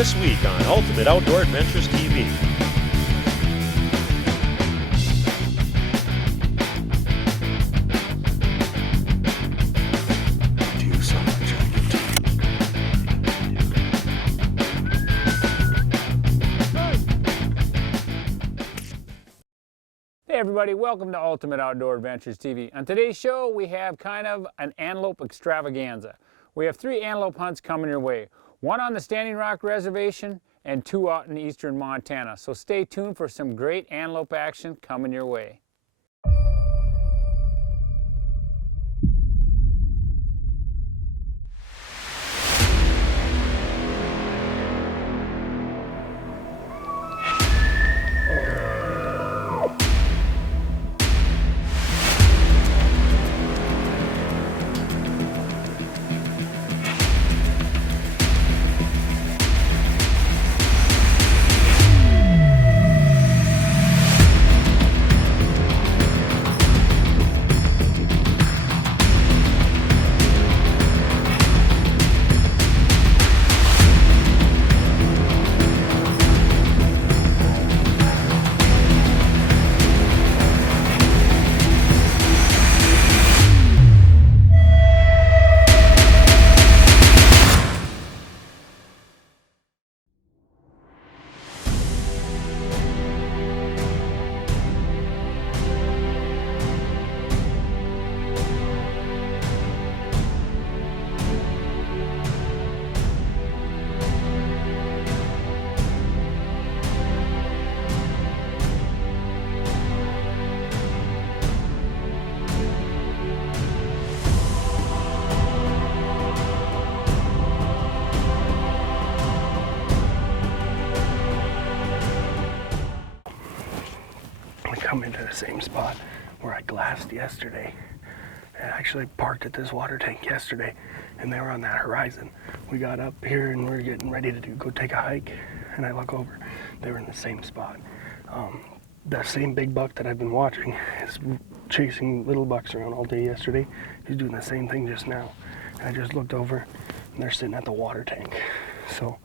This week on Ultimate Outdoor Adventures TV. Hey everybody, welcome to Ultimate Outdoor Adventures TV. On today's show, we have kind of an antelope extravaganza. We have 3 antelope hunts coming your way. 1 on the Standing Rock Reservation and 2 out in eastern Montana. So stay tuned for some great antelope action coming your way. Come into the same spot where I glassed yesterday. I actually parked at this water tank yesterday and they were on that horizon. We got up here and we were getting ready to go take a hike and I look over, they were in the same spot. That same big buck that I've been watching is chasing little bucks around all day yesterday. He's doing the same thing just now. And I just looked over and they're sitting at the water tank. So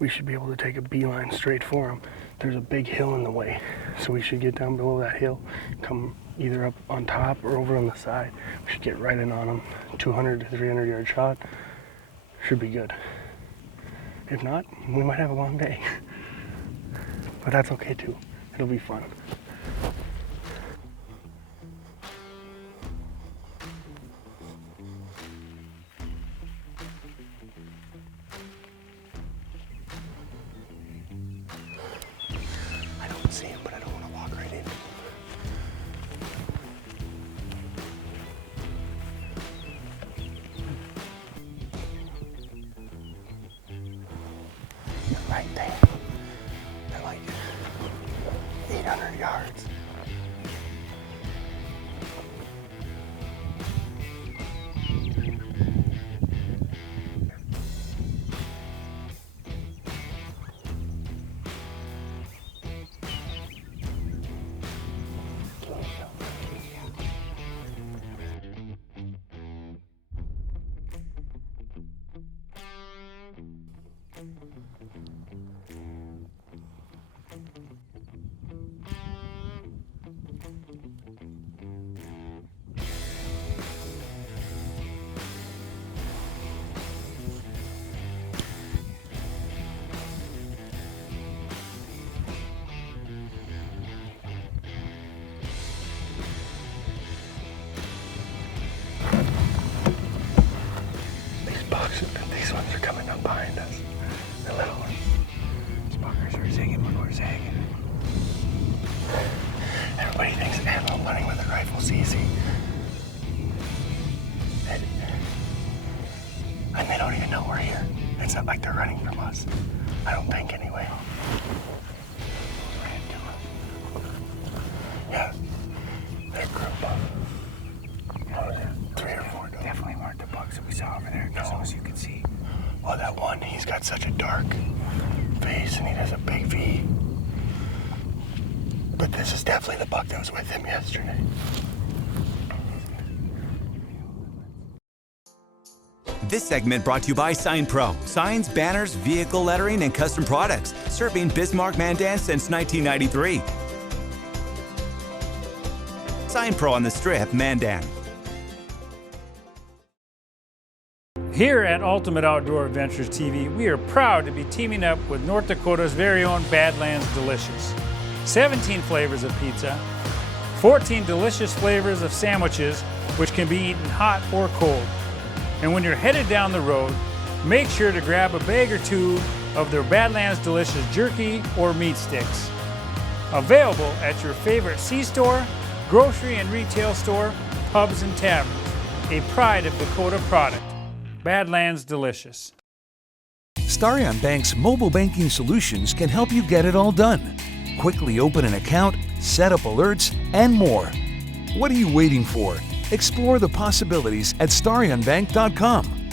we should be able to take a beeline straight for them. There's a big hill in the way, so we should get down below that hill, come either up on top or over on the side. We should get right in on them. 200 to 300 yard shot should be good. If not, we might have a long day, but that's okay too. It'll be fun. See him, but I don't want to walk right into him. They're right there. They're like 800 yards. These ones are coming up behind us. The little ones. These buggers are zigging when we're zagging. Everybody thinks antelope hunting with a rifle's easy. And they don't even know we're here. It's not like they're running from us. I don't think anyway. Ran to them. Yeah. They're group of, what was it, 3 or 4 dogs. Definitely weren't the bugs that we saw over there, No. as you can see. Well, that one, he's got such a dark face and he does a big V. But this is definitely the buck that was with him yesterday. This segment brought to you by Sign Pro. Signs, banners, vehicle lettering, and custom products. Serving Bismarck, Mandan since 1993. Sign Pro on the Strip, Mandan. Here at Ultimate Outdoor Adventures TV, we are proud to be teaming up with North Dakota's very own Badlands Delicious. 17 flavors of pizza, 14 delicious flavors of sandwiches, which can be eaten hot or cold. And when you're headed down the road, make sure to grab a bag or two of their Badlands Delicious jerky or meat sticks. Available at your favorite C-store, grocery and retail store, pubs and taverns. A pride of Dakota product. Badlands Delicious. Starion Bank's mobile banking solutions can help you get it all done. Quickly open an account, set up alerts, and more. What are you waiting for? Explore the possibilities at starionbank.com.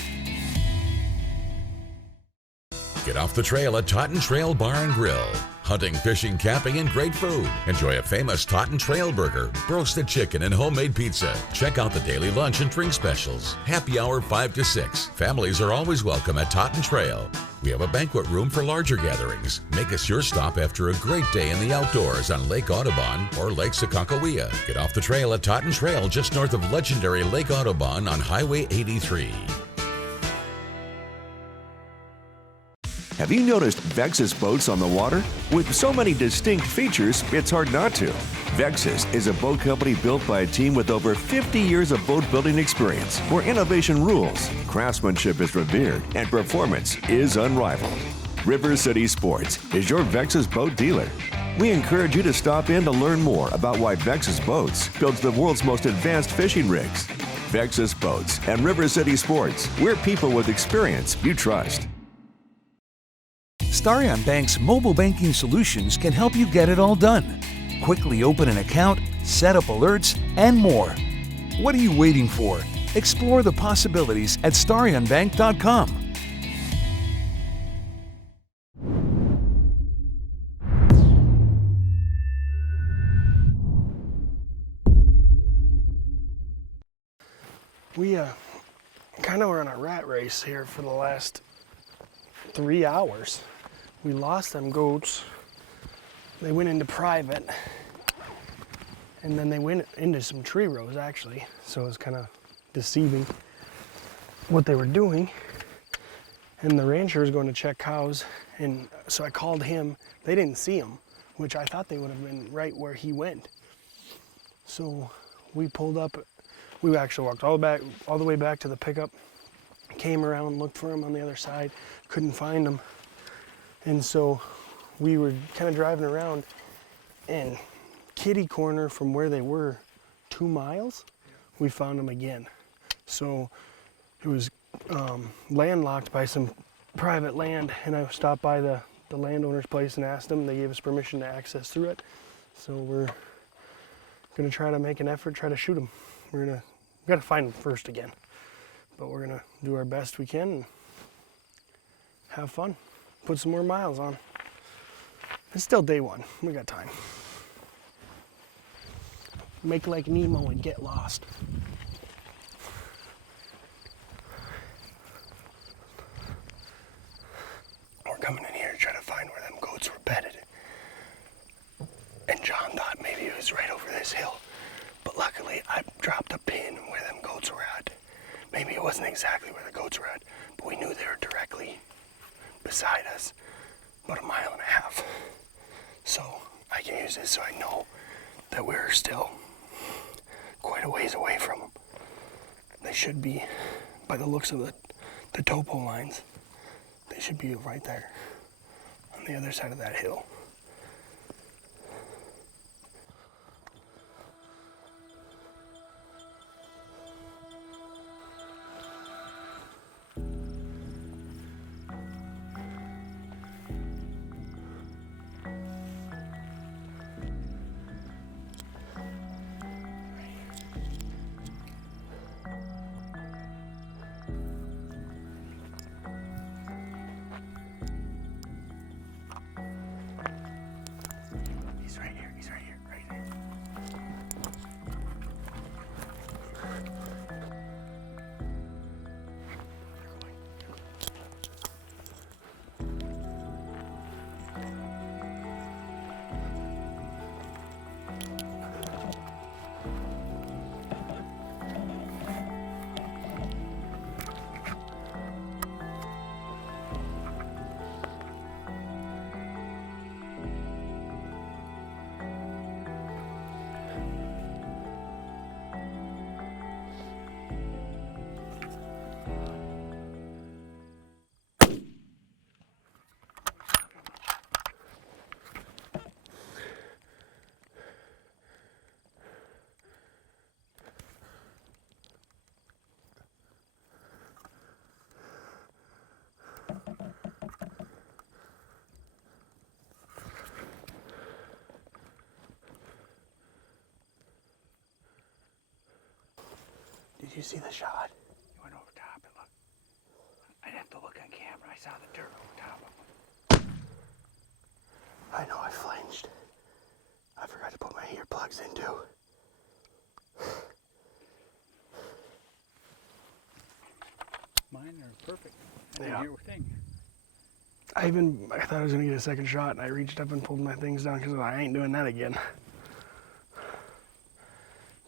Get off the trail at Totten Trail Bar and Grill. Hunting, fishing, camping, and great food. Enjoy a famous Totten Trail burger, roasted chicken, and homemade pizza. Check out the daily lunch and drink specials. Happy hour 5 to 6. Families are always welcome at Totten Trail. We have a banquet room for larger gatherings. Make us your stop after a great day in the outdoors on Lake Audubon or Lake Sakakawea. Get off the trail at Totten Trail just north of legendary Lake Audubon on Highway 83. Have you noticed Vexus boats on the water? With so many distinct features, it's hard not to. Vexus is a boat company built by a team with over 50 years of boat building experience, where innovation rules, craftsmanship is revered, and performance is unrivaled. River City Sports is your Vexus boat dealer. We encourage you to stop in to learn more about why Vexus Boats builds the world's most advanced fishing rigs. Vexus Boats and River City Sports, we're people with experience you trust. Starion Bank's mobile banking solutions can help you get it all done. Quickly open an account, set up alerts, and more. What are you waiting for? Explore the possibilities at starionbank.com. We kind of were on a rat race here for the last 3 hours. We lost them goats. They went into private, and then they went into some tree rows actually, so it was kind of deceiving what they were doing. And the rancher was going to check cows, and so I called him. They didn't see him, which I thought they would have been right where he went. So we pulled up. We actually walked all the way back to the pickup, came around, looked for him on the other side, couldn't find him. And so we were kind of driving around, and kitty corner from where they were 2 miles, we found them again. So it was landlocked by some private land, and I stopped by the landowner's place and asked them. They gave us permission to access through it. So we're gonna try to make an effort, try to shoot them. We gotta find them first again, but we're gonna do our best we can and have fun. Put some more miles on. It's still day one. We got time. Make like Nemo and get lost. We're coming in here to try to find where them goats were bedded. And John thought maybe it was right over this hill. But luckily, I dropped a pin where them goats were at. Maybe it wasn't exactly where the goats were at, but we knew they were directly beside us, about 1.5 miles. So I can use this so I know that we're still quite a ways away from them. They should be, by the looks of the topo lines, they should be right there on the other side of that hill. Did you see the shot? He went over top and looked. I'd have to look on camera. I saw the dirt over top of him. I know I flanged. I forgot to put my earplugs in too. Mine are perfect. I Yeah. didn't hear a thing. I thought I was gonna get a second shot, and I reached up and pulled my things down because I ain't doing that again.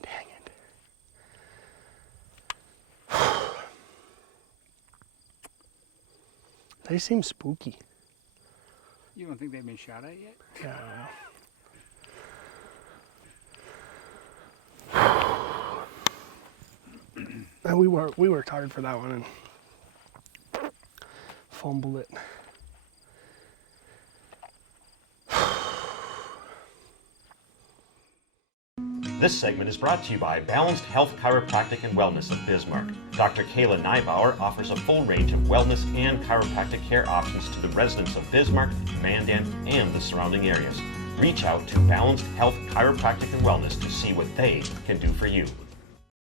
Dang it. They seem spooky. You don't think they've been shot at yet? Yeah. And we worked hard for that one and fumbled it. This segment is brought to you by Balanced Health Chiropractic and Wellness of Bismarck. Dr. Kayla Neibauer offers a full range of wellness and chiropractic care options to the residents of Bismarck, Mandan, and the surrounding areas. Reach out to Balanced Health Chiropractic and Wellness to see what they can do for you.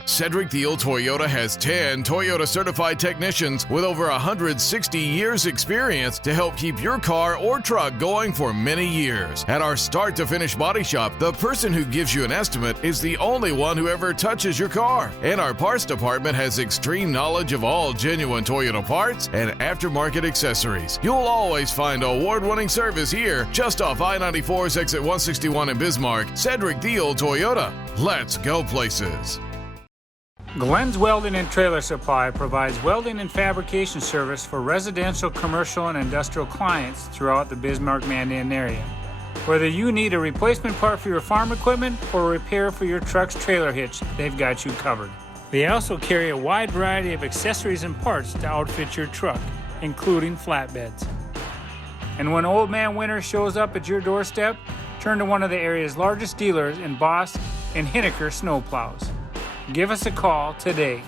Cedric Thiel Toyota has 10 Toyota certified technicians with over 160 years experience to help keep your car or truck going for many years. At our start to finish body shop, the person who gives you an estimate is the only one who ever touches your car. And our parts department has extreme knowledge of all genuine Toyota parts and aftermarket accessories. You'll always find award-winning service here, just off I-94's exit 161 in Bismarck. Cedric Thiel Toyota. Let's go places. Glenn's Welding and Trailer Supply provides welding and fabrication service for residential, commercial, and industrial clients throughout the Bismarck-Mandan area. Whether you need a replacement part for your farm equipment or a repair for your truck's trailer hitch, they've got you covered. They also carry a wide variety of accessories and parts to outfit your truck, including flatbeds. And when Old Man Winter shows up at your doorstep, turn to one of the area's largest dealers in Boss and Hinneker snowplows. Give us a call today.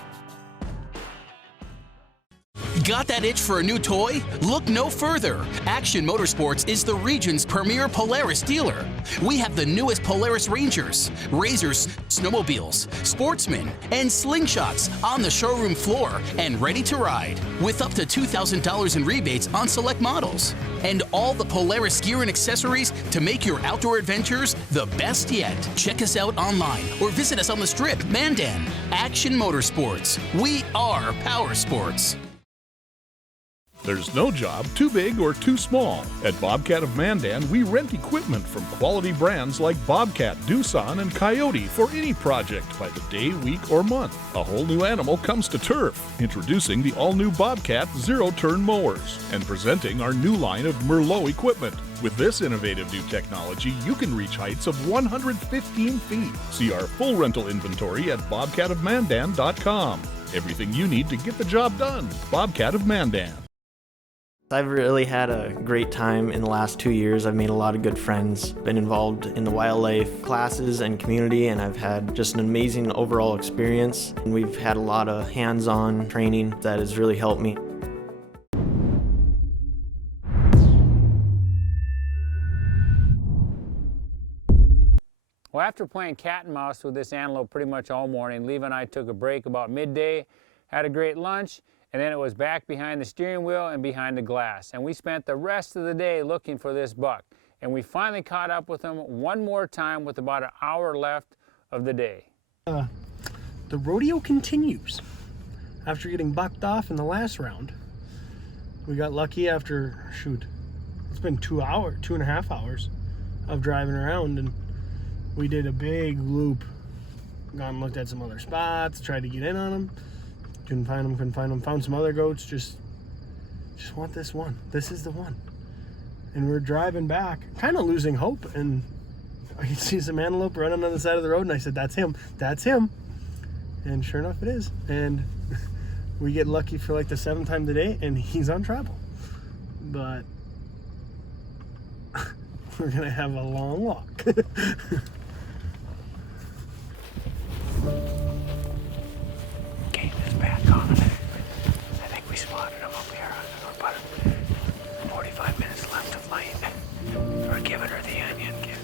Got that itch for a new toy? Look no further. Action Motorsports is the region's premier Polaris dealer. We have the newest Polaris Rangers, Razors, snowmobiles, sportsmen, and slingshots on the showroom floor and ready to ride, with up to $2,000 in rebates on select models. And all the Polaris gear and accessories to make your outdoor adventures the best yet. Check us out online or visit us on the Strip, Mandan. Action Motorsports. We are power sports. There's no job too big or too small. At Bobcat of Mandan, we rent equipment from quality brands like Bobcat, Doosan, and Coyote for any project by the day, week, or month. A whole new animal comes to turf. Introducing the all-new Bobcat zero-turn mowers and presenting our new line of Merlot equipment. With this innovative new technology, you can reach heights of 115 feet. See our full rental inventory at bobcatofmandan.com. Everything you need to get the job done. Bobcat of Mandan. I've really had a great time in the last 2 years. I've made a lot of good friends, been involved in the wildlife classes and community, and I've had just an amazing overall experience. And we've had a lot of hands-on training that has really helped me. Well, after playing cat and mouse with this antelope pretty much all morning, Levi and I took a break about midday, had a great lunch, and then it was back behind the steering wheel and behind the glass. And we spent the rest of the day looking for this buck. And we finally caught up with him one more time with about an hour left of the day. The rodeo continues. After getting bucked off in the last round, we got lucky after, it's been 2.5 hours of driving around, and we did a big loop. Gone and looked at some other spots, tried to get in on them. Couldn't find them, found some other goats, just want this one. This is the one. And we're driving back, kind of losing hope, and I could see some antelope running on the side of the road, and I said, that's him. And sure enough, it is. And we get lucky for like the 7th time today, and he's on travel. But we're gonna have a long walk. Game is back on. I think we spotted him up here. We're about 45 minutes left of light. We're giving her the onion gift.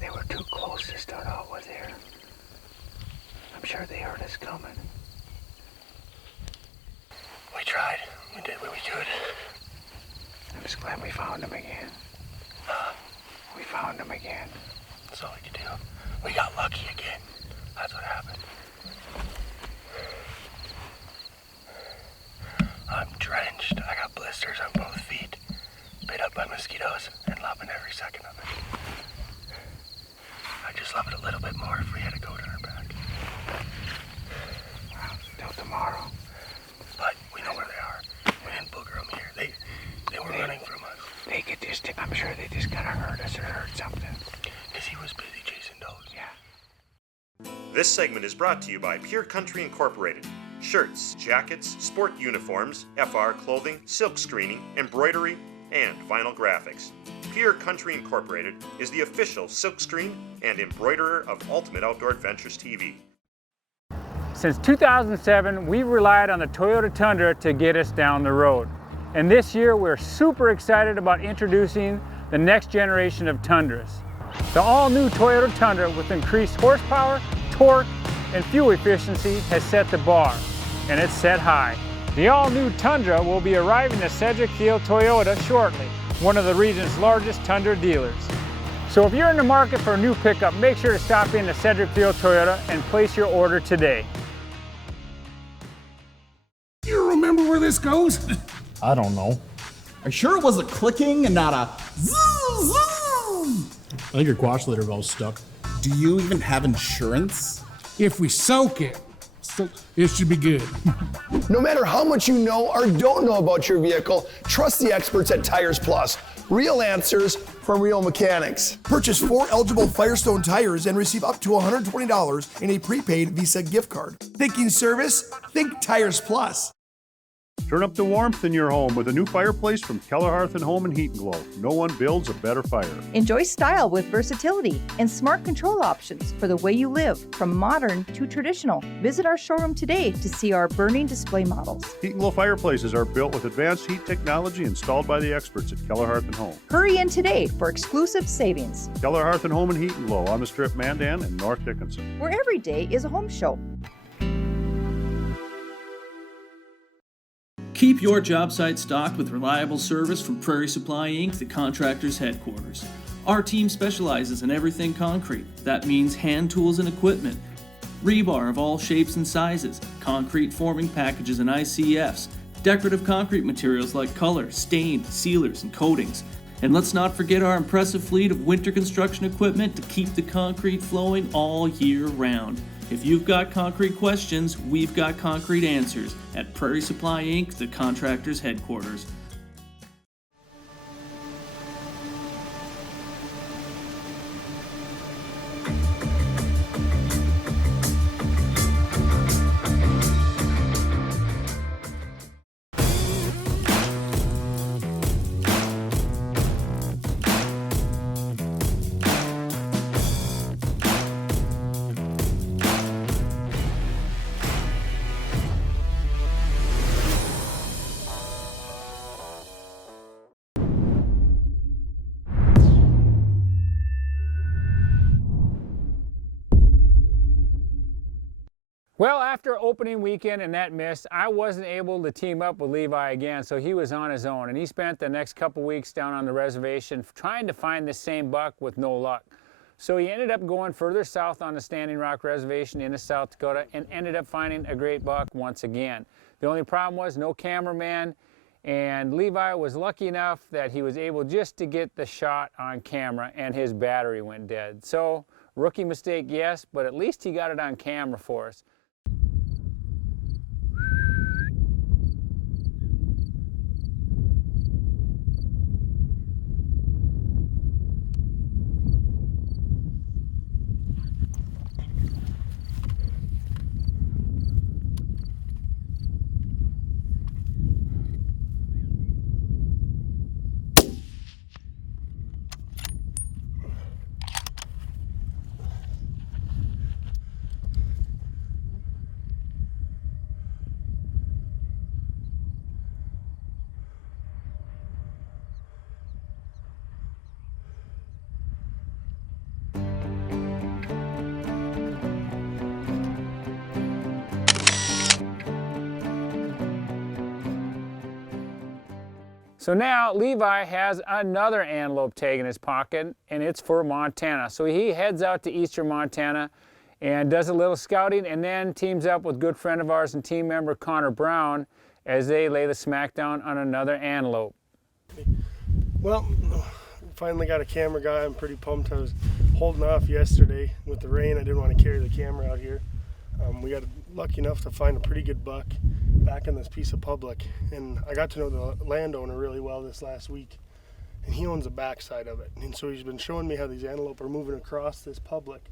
They were too close to start out with here. I'm sure they heard us coming. We tried. We did what we could. I'm just glad we found them again. We found them again. That's all we could do. We got lucky again. That's what happened. I'm drenched. I got blisters on both feet. Bit up by mosquitoes and loving every second of it. I'd just love it a little bit more if we had a goat on our back. Well, till tomorrow. But we know where they are. We didn't booger them here. They were running from us. They could just, I'm sure they just kind of heard us or heard something. Because he was busy chasing dogs. Yeah. This segment is brought to you by Pure Country Incorporated. Shirts, jackets, sport uniforms, FR clothing, silk screening, embroidery, and vinyl graphics. Pure Country Incorporated is the official silkscreen and embroiderer of Ultimate Outdoor Adventures TV. Since 2007, we've relied on the Toyota Tundra to get us down the road. And this year, we're super excited about introducing the next generation of Tundras. The all-new Toyota Tundra with increased horsepower, torque, and fuel efficiency has set the bar, and it's set high. The all-new Tundra will be arriving to Cedric Field Toyota shortly, one of the region's largest Tundra dealers. So if you're in the market for a new pickup, make sure to stop in to Cedric Field Toyota and place your order today. You remember where this goes? I don't know. Are you sure it was a clicking and not a zzz, zzz? I think your quash litter valve's stuck. Do you even have insurance? If we soak it, it should be good. No matter how much you know or don't know about your vehicle, trust the experts at Tires Plus. Real answers from real mechanics. Purchase 4 eligible Firestone tires and receive up to $120 in a prepaid Visa gift card. Thinking service? Think Tires Plus. Turn up the warmth in your home with a new fireplace from Keller Hearth & Home and Heat & Glow. No one builds a better fire. Enjoy style with versatility and smart control options for the way you live, from modern to traditional. Visit our showroom today to see our burning display models. Heat & Glow fireplaces are built with advanced heat technology installed by the experts at Keller Hearth & Home. Hurry in today for exclusive savings. Keller Hearth & Home and Heat & Glow on the Strip, Mandan and North Dickinson. Where every day is a home show. Keep your job site stocked with reliable service from Prairie Supply Inc., the contractor's headquarters. Our team specializes in everything concrete. That means hand tools and equipment, rebar of all shapes and sizes, concrete forming packages and ICFs, decorative concrete materials like color, stain, sealers, and coatings. And let's not forget our impressive fleet of winter construction equipment to keep the concrete flowing all year round. If you've got concrete questions, we've got concrete answers at Prairie Supply Inc., the contractor's headquarters. Well, after opening weekend and that miss, I wasn't able to team up with Levi again, so he was on his own, and he spent the next couple weeks down on the reservation trying to find the same buck with no luck. So he ended up going further south on the Standing Rock Reservation into South Dakota and ended up finding a great buck once again. The only problem was no cameraman, and Levi was lucky enough that he was able just to get the shot on camera and his battery went dead. So, rookie mistake, yes, but at least he got it on camera for us. So now Levi has another antelope tag in his pocket, and it's for Montana. So he heads out to eastern Montana and does a little scouting, and then teams up with a good friend of ours and team member Connor Brown as they lay the smackdown on another antelope. Well, finally got a camera guy. I'm pretty pumped. I was holding off yesterday with the rain. I didn't want to carry the camera out here. We got lucky enough to find a pretty good buck back in this piece of public, and I got to know the landowner really well this last week, and he owns the backside of it, and so he's been showing me how these antelope are moving across this public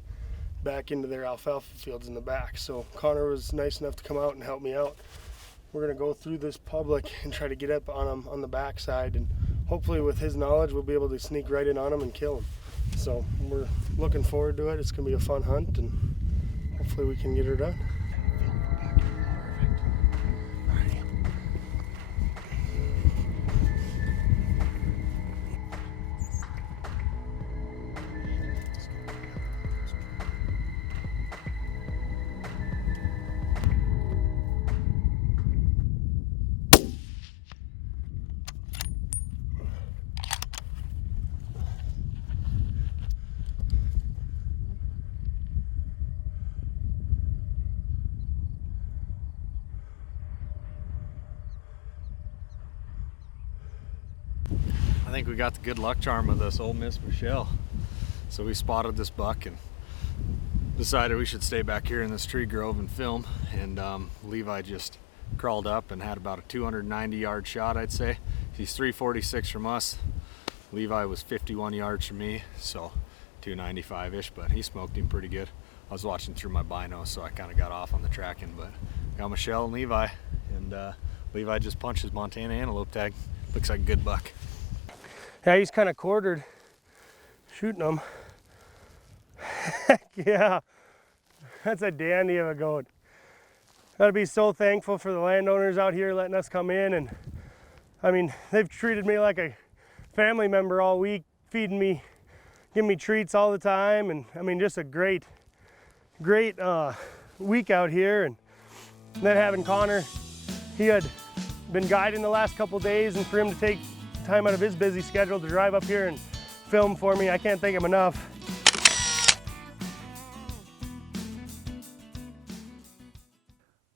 back into their alfalfa fields in the back. So Connor was nice enough to come out and help me out. We're gonna go through this public and try to get up on him on the backside, and hopefully with his knowledge we'll be able to sneak right in on him and kill him. So we're looking forward to it. It's gonna be a fun hunt, and hopefully we can get her done. I think we got the good luck charm of this old Miss Michelle. So we spotted this buck and decided we should stay back here in this tree grove and film. And Levi just crawled up and had about a 290 yard shot, I'd say. He's 346 from us. Levi was 51 yards from me, so 295-ish, but he smoked him pretty good. I was watching through my bino, so I kind of got off on the tracking, but got Michelle and Levi, and Levi just punched his Montana antelope tag. Looks like a good buck. Yeah, he's kind of quartered shooting them. Heck yeah, that's a dandy of a goat. Gotta be so thankful for the landowners out here letting us come in, and I mean, they've treated me like a family member all week, feeding me, giving me treats all the time, and I mean, just a great week out here. And then having Connor, he had been guiding the last couple days, and for him to take time out of his busy schedule to drive up here and film for me, I can't thank him enough.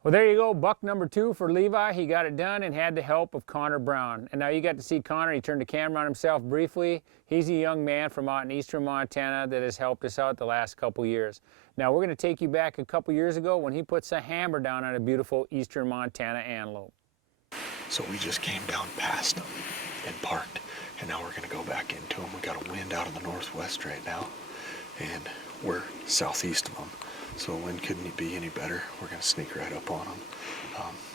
Well, there you go, buck number 2 for Levi. He got it done and had the help of Connor Brown. And now you got to see Connor. He turned the camera on himself briefly. He's a young man from out in eastern Montana that has helped us out the last couple years. Now we're going to take you back a couple years ago when he puts a hammer down on a beautiful eastern Montana antelope. So we just came down past them and parked, and now we're going to go back into them. We got a wind out of the northwest right now, and we're southeast of them, so the wind couldn't be any better. We're going to sneak right up on them.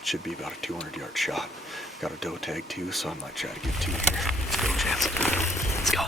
Should be about a 200-yard shot. Got a doe tag too, so I might try to get 2 here. Let's go, Chance. Let's go.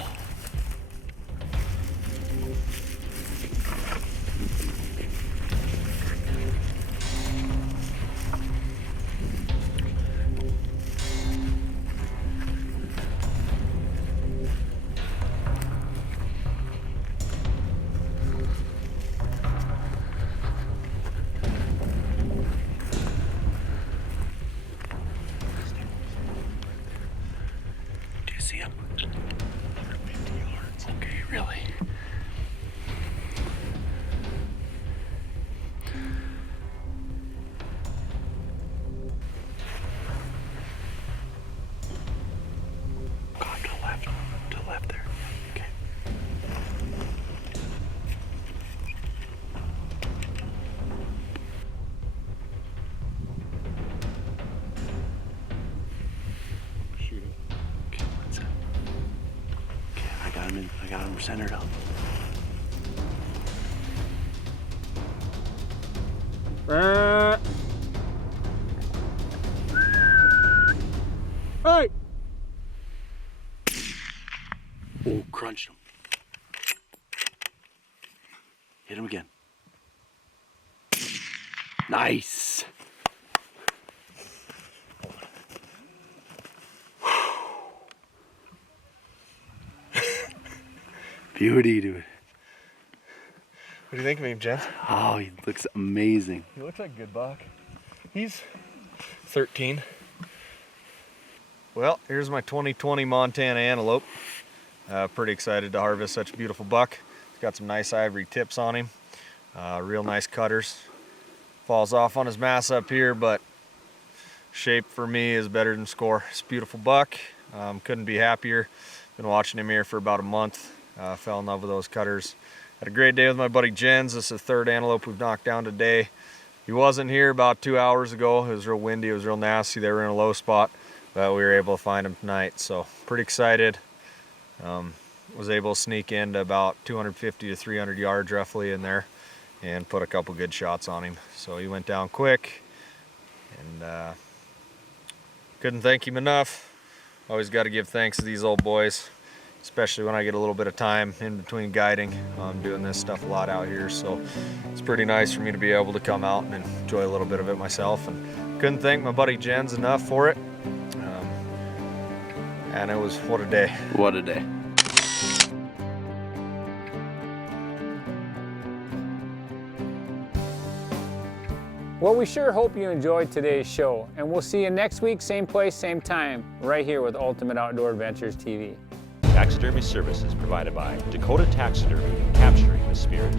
See him? 150 yards. Okay, really? God, to the left there. Okay. I got him centered up. Hey! Oh, crunched him. Hit him again. Nice. Beauty, dude. What do you think of him, Jen? Oh, he looks amazing. He looks like a good buck. He's 13. Well, here's my 2020 Montana Antelope. Pretty excited to harvest such a beautiful buck. He's got some nice ivory tips on him, real nice cutters. Falls off on his mass up here, but shape for me is better than score. It's a beautiful buck. Couldn't be happier. Been watching him here for about a month. Fell in love with those cutters. Had a great day with my buddy Jens. This is the third antelope we've knocked down today. He wasn't here about 2 hours ago. It was real windy, it was real nasty. They were in a low spot, but we were able to find him tonight. So pretty excited. Was able to sneak into about 250 to 300 yards roughly in there and put a couple good shots on him. So he went down quick, and couldn't thank him enough. Always got to give thanks to these old boys, especially when I get a little bit of time in between guiding. I'm doing this stuff a lot out here, so it's pretty nice for me to be able to come out and enjoy a little bit of it myself. And couldn't thank my buddy Jens enough for it. And it was, what a day. What a day. Well, we sure hope you enjoyed today's show, and we'll see you next week, same place, same time, right here with Ultimate Outdoor Adventures TV. Taxidermy services provided by Dakota Taxidermy, capturing the spirit.